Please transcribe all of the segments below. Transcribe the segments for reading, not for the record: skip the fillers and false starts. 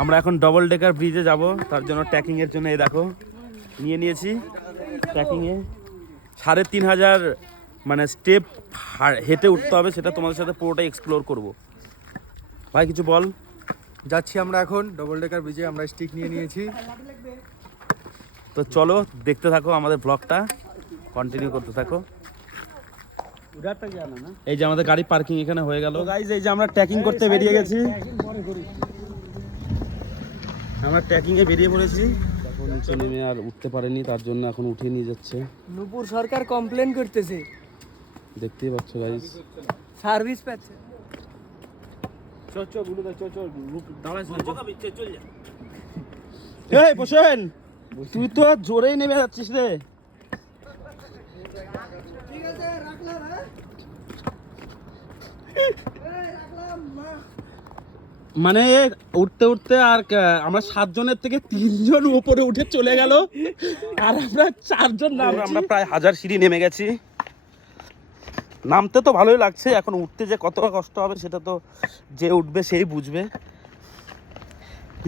আমরা এখন double decker ব্রিজে যাব, তার জন্য ট্র্যাকিংয়ের জন্য এই দেখো নিয়েছি ট্র্যাকিংয়ে 3500 মানে স্টেপ হেঁটে উঠতে হবে, সেটা তোমাদের সাথে পুরোটাই এক্সপ্লোর করব। ভাই কিছু বল। যাচ্ছি আমরা এখন ডবল ডেকার ব্রিজে, আমরা স্টিক নিয়ে নিয়েছি। তো চলো দেখতে থাকো, আমাদের ব্লগটা কন্টিনিউ করতে থাকো। এই যে আমাদের গাড়ি পার্কিং এখানে হয়ে গেল গাইজ, এই যে আমরা ট্র্যাকিং করতে বেরিয়ে গেছি, আমরা ট্র্যাকিংয়ে বেরিয়ে পড়েছি। এখন নিচে নেমে আর উঠতে পারেনি, তার জন্য এখন উঠিয়ে নিয়ে যাচ্ছে। নূপুর সরকার কমপ্লেন করতেছে, দেখতেই পাচ্ছ গাইজ, সার্ভিস পাচ্ছে। এই বসেন, তুই তো জোরেই নেমে যাচ্ছিস রে। ঠিক আছে রাখলাম। মানে উঠতে উঠতে আর আমরা 7 জনের থেকে 3 জন উপরে উঠে চলে গেল, আর আমরা 4 জন নামছি। আমরা প্রায় 1000 সিঁড়ি নেমে গেছি। নামতে তো ভালোই লাগছে, এখন উঠতে যে কতটা কষ্ট হবে সেটা তো যে উঠবে সেই বুঝবে।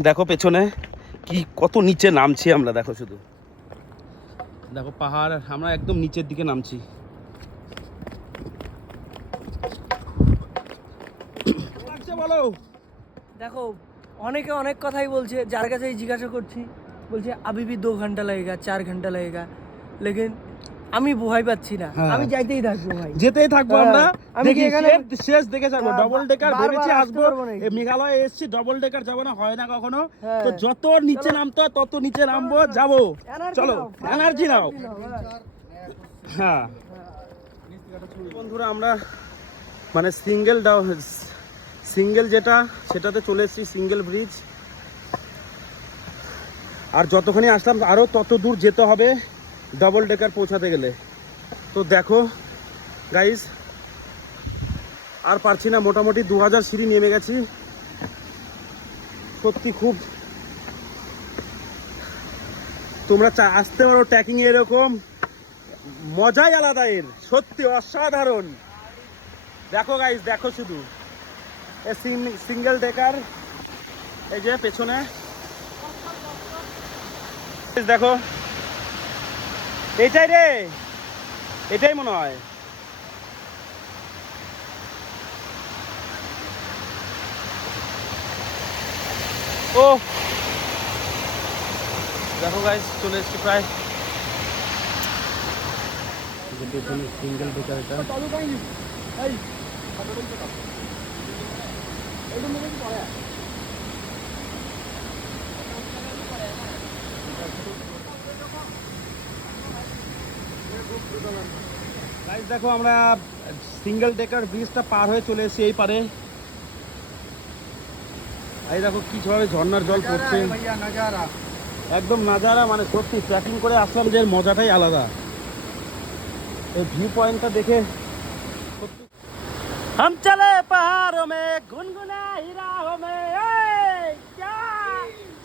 দেখো পেছনে কি কত নিচে নামছি আমরা, দেখো শুধু দেখো পাহাড়, আমরা একদম নিচের দিকে নামছি। লাগছে বলো। দেখো অনেকে অনেক কথাই বলছে, যার কাছে জিজ্ঞাসা করছি বলছে अभी भी 2 घंटा लगेगा 4 घंटा लगेगा, लेकिन আমি ভয় পাচ্ছি না, আমি যাইতেই থাকবো ভাই, যেতেই থাকবো আমরা। আমি দেখি এখানে শেষ দেখে যাবো। ডবল ডেকার বারবার ভেবেছি আসতে আসবো, পারবো না। মেঘালয়ে এসেছি, ডবল ডেকার যাবো না, হয় না কখনো। হ্যাঁ। তো যত নিচে নামতে হয় তত নিচে নামবো, যাবো। চলো এনার্জি নাও। হ্যাঁ বন্ধুরা, আমরা মানে সিঙ্গেল যেটা সেটাতে চলে এসেছি, সিঙ্গেল ব্রিজ। আর যতখানি আসলাম আরও তত দূর যেতে হবে ডবল ডেকার পৌঁছাতে গেলে। তো দেখো গাইস, আর পারছি না, মোটামুটি 2000 সিঁড়ি নেমে গেছি। সত্যি খুব, তোমরা আসতে পারো ট্র্যাকিং, এরকম মজাই আলাদা, এর সত্যি অসাধারণ। দেখো গাইস, দেখো শুধু সিঙ্গেল ডেকার, এই যে পেছনে দেখো, এইটাই রে, এটাই মনে হয়। ও দেখো গাইস, চলে এসছি প্রায়। সিঙ্গেল ডেকার এটা। গাইস দেখো, আমরা সিঙ্গেল ডেকার ব্রিজটা পার হয়ে চলে এসেছি এই পারে। এই দেখো কিভাবে ঝর্ণার জল পড়ছে, একদম নাজারা। মানে সত্যি ট্রেকিং করে আসলাম যে মজাটাই আলাদা। এই ভিউ পয়েন্টটা দেখে সত্যি। हम चले पहाड़ों में गुनगुनाई राहों में,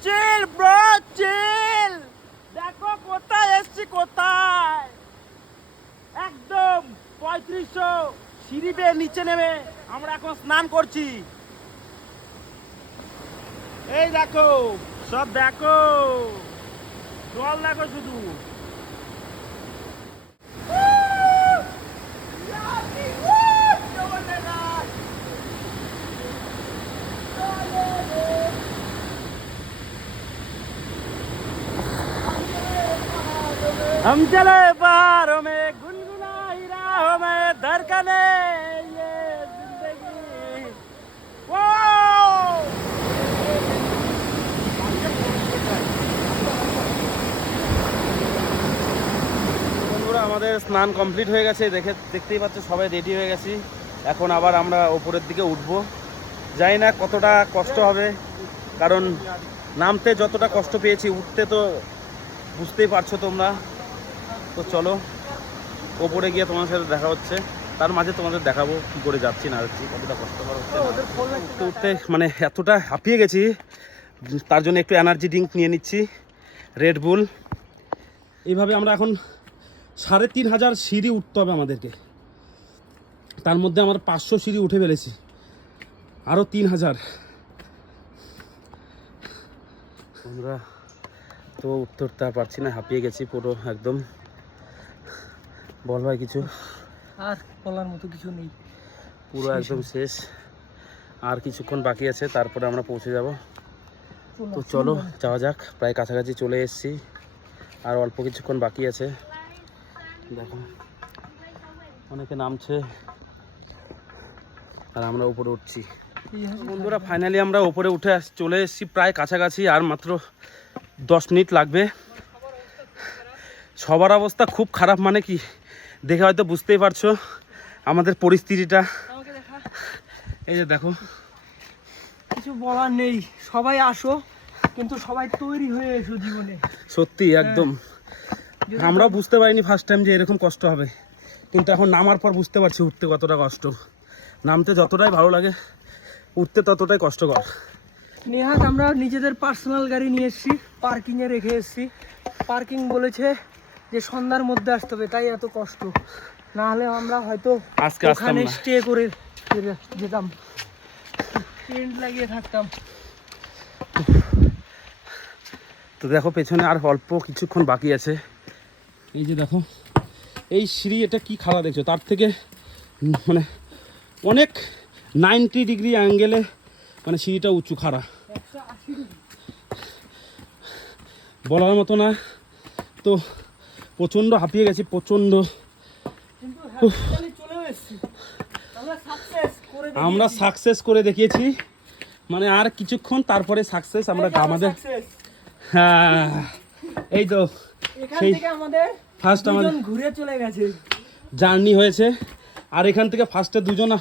চিল ব্রো চিল। দেখো কোথায় এসছি, কোথায় একদম 3500 সিঁড়ি বেয়ে নিচে নেমে আমরা এখন স্নান করছি। এই দেখো সব, দেখো জল, দেখো শুধু। हम चले पहाड़ों में गुनगुनाई राहों में, धड़कने ये जिंदगी। वो বন্ধুরা, আমাদের স্নান কমপ্লিট হয়ে গেছে, দেখতেই পাচ্ছ সবাই রেডি হয়ে গেছি। এখন আবার আমরা ওপরের দিকে উঠবো। জানি না কতটা কষ্ট হবে, কারণ নামতে যতটা কষ্ট পেয়েছি উঠতে তো বুঝতেই পারছো তোমরা। তো চলো ওপরে গিয়ে তোমার সাথে দেখা হচ্ছে, তার মাঝে তোমাদের দেখাবো কি করে যাচ্ছি না যাচ্ছি, কতটা কষ্টকর হচ্ছে। উঠতে উঠতে মানে এতটা হাঁপিয়ে গেছি, তার জন্য একটু এনার্জি ড্রিঙ্ক নিয়ে নিচ্ছি, রেড বুল। এইভাবে আমরা এখন 3500 সিঁড়ি উঠতে হবে আমাদেরকে, তার মধ্যে আমরা 500 সিঁড়ি উঠে ফেলেছি, আরও 3000। আমরা তো উঠতে উঠতে আর পারছি না, হাঁপিয়ে গেছি পুরো একদম। বল ভাই কিছু। আর বলার মতো কিছু নেই, পুরো একদম শেষ। আর কিছুক্ষণ বাকি আছে, তারপরে আমরা পৌঁছে যাব। তো চলো যাওয়া যাক, প্রায় কাছাকাছি চলে এসেছি, আর অল্প কিছুক্ষণ বাকি আছে। দেখো অনেকে নামছে আর আমরা উপরে উঠছি। বন্ধুরা ফাইনালি আমরা উপরে উঠে চলে এসেছি, প্রায় কাছাকাছি, আর মাত্র 10 মিনিট লাগবে। সবার অবস্থা খুব খারাপ, মানে কি দেখে হয়তো বুঝতেই পারছো আমাদের পরিস্থিতিটা। এই যে দেখো, কিছু বলার নেই, সবাই আসো, কিন্তু সবাই তৈরি হয়ে এসো জীবনে। সত্যি একদম। আমরাও বুঝতে পারিনি ফার্স্ট টাইম যে এরকম কষ্ট হবে, কিন্তু এখন নামার পর বুঝতে পারছি উঠতে কতটা কষ্ট। নামতে যতটাই ভালো লাগে, উঠতে ততটাই কষ্টকর। নেহাত আমরা নিজেদের পার্সোনাল গাড়ি নিয়ে এসেছি, পার্কিংয়ে রেখে এসেছি। পার্কিং বলেছে যে সন্ধ্যার মধ্যে আসতে হবে, তাই এত কষ্ট। না হলে আমরা হয়তো আজকে আসতাম ওখানে না। স্টে করে যেতাম, টেন্ট লাগিয়ে থাকতাম। তো দেখো পেছনে আর অল্প কিছুক্ষণ বাকি আছে। এই যে দেখো এই সিঁড়ি, এটা কি খাড়া দেখছো, তার থেকে মানে অনেক 90 ডিগ্রি অ্যাঙ্গেলে মানে সিঁড়িটা উঁচু খাড়া, বলার মতো না। তো প্রচণ্ড হাঁপিয়ে গেছি, প্রচণ্ড। কিন্তু হ্যাঁ, চলেও এসেছি, আমরা সাকসেস করে দেখিয়েছি, মানে আর কিছুক্ষণ তারপরে সাকসেস আমরা আমাদের। হ্যাঁ এই তো এখান সেই থেকে আমাদের ফার্স্ট আমাদের ঘুরে চলে গেছে। জার্নি হয়েছে, আর এখান থেকে ফার্স্টে দুজন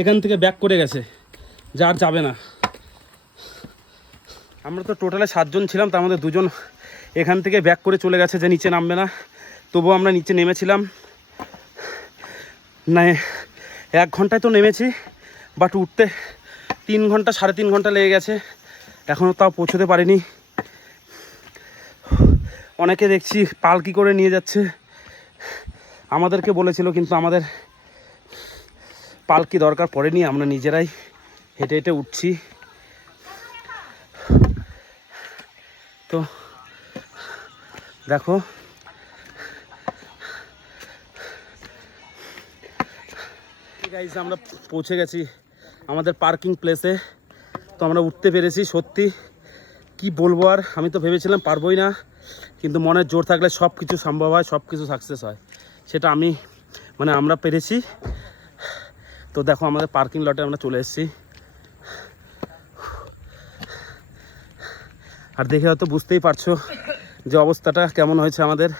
এখান থেকে ব্যাক করে গেছে, যার যাবে না। আমরা তো টোটালে 7 জন ছিলাম, তার মধ্যে 2 জন এখান থেকে ব্যাক করে চলে গেছে যে নিচে নামবে না। তবুও আমরা নিচে নেমেছিলাম না, 1 ঘন্টায় তো নেমেছি, বাট উঠতে 3 ঘন্টা 3.5 ঘন্টা লেগে গেছে, এখনও তাও পৌঁছতে পারিনি। অনেকে দেখছি পালকি করে নিয়ে যাচ্ছে, আমাদেরকে বলেছিল, কিন্তু আমাদের পালকি দরকার পড়েনি, আমরা নিজেরাই হেঁটে হেঁটে উঠছি। তো দেখো গাইস, আমরা পৌঁছে গেছি আমাদের পার্কিং প্লেসে। তো আমরা উঠতে পেরেছি, সত্যি কি বলবো আর, আমি তো ভেবেছিলাম পারবোই না, কিন্তু মনের জোর থাকলে সব কিছু সম্ভব হয়, সব কিছু সাকসেস হয়, সেটা আমরা পেরেছি। তো দেখো আমাদের পার্কিং লটে আমরা চলে এসেছি, আর দেখে হয়তো বুঝতেই পারছো যে অবস্থাটা কেমন হয়েছে আমাদের।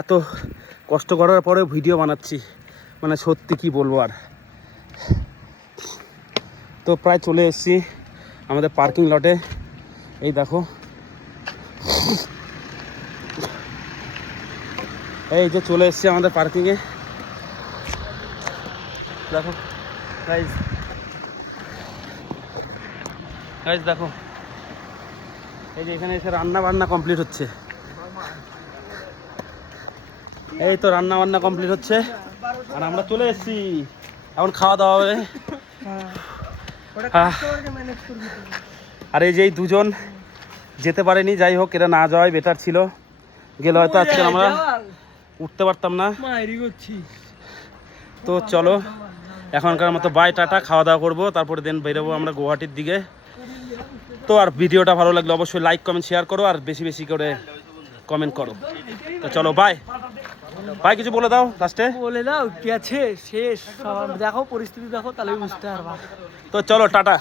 এত কষ্ট করার পরে ভিডিও বানাচ্ছি, মানে সত্যি কি বলবো আর। তো প্রায় চলে এসেছি আমাদের পার্কিং লটে, এই দেখো, এই যে চলে এসেছি আমাদের পার্কিংয়ে। দেখো গাইস, গাইস দেখো, এই যে এখানে এসে রান্না বান্না কমপ্লিট হচ্ছে। এই তো রান্না বান্না কমপ্লিট হচ্ছে, আর আমরা চলে এসেছি, এখন খাওয়া দাওয়া হবে। আর এই যে এই 2 জন যেতে পারেনি, যাই হোক, এরা না যাওয়াই বেটার ছিল, গেলে হয়তো আজকে আমরা উঠতে পারতাম না। তো চলো এখনকার মতো বাই, টাটা, খাওয়া দাওয়া করবো, তারপরে দেন বেরোবো আমরা গুয়াহাটির দিকে। তো আর ভিডিওটা ভালো লাগলে অবশ্যই লাইক কমেন্ট শেয়ার করো, আর বেশি বেশি করে কমেন্ট করো। তো চলো বাই বাই, কিছু বলে দাও লাস্টে। বলে দাও কি আছে, শেষ। দেখো পরিস্থিতি দেখো, তাহলে বুঝতে পারবা। তো চলো টাটা।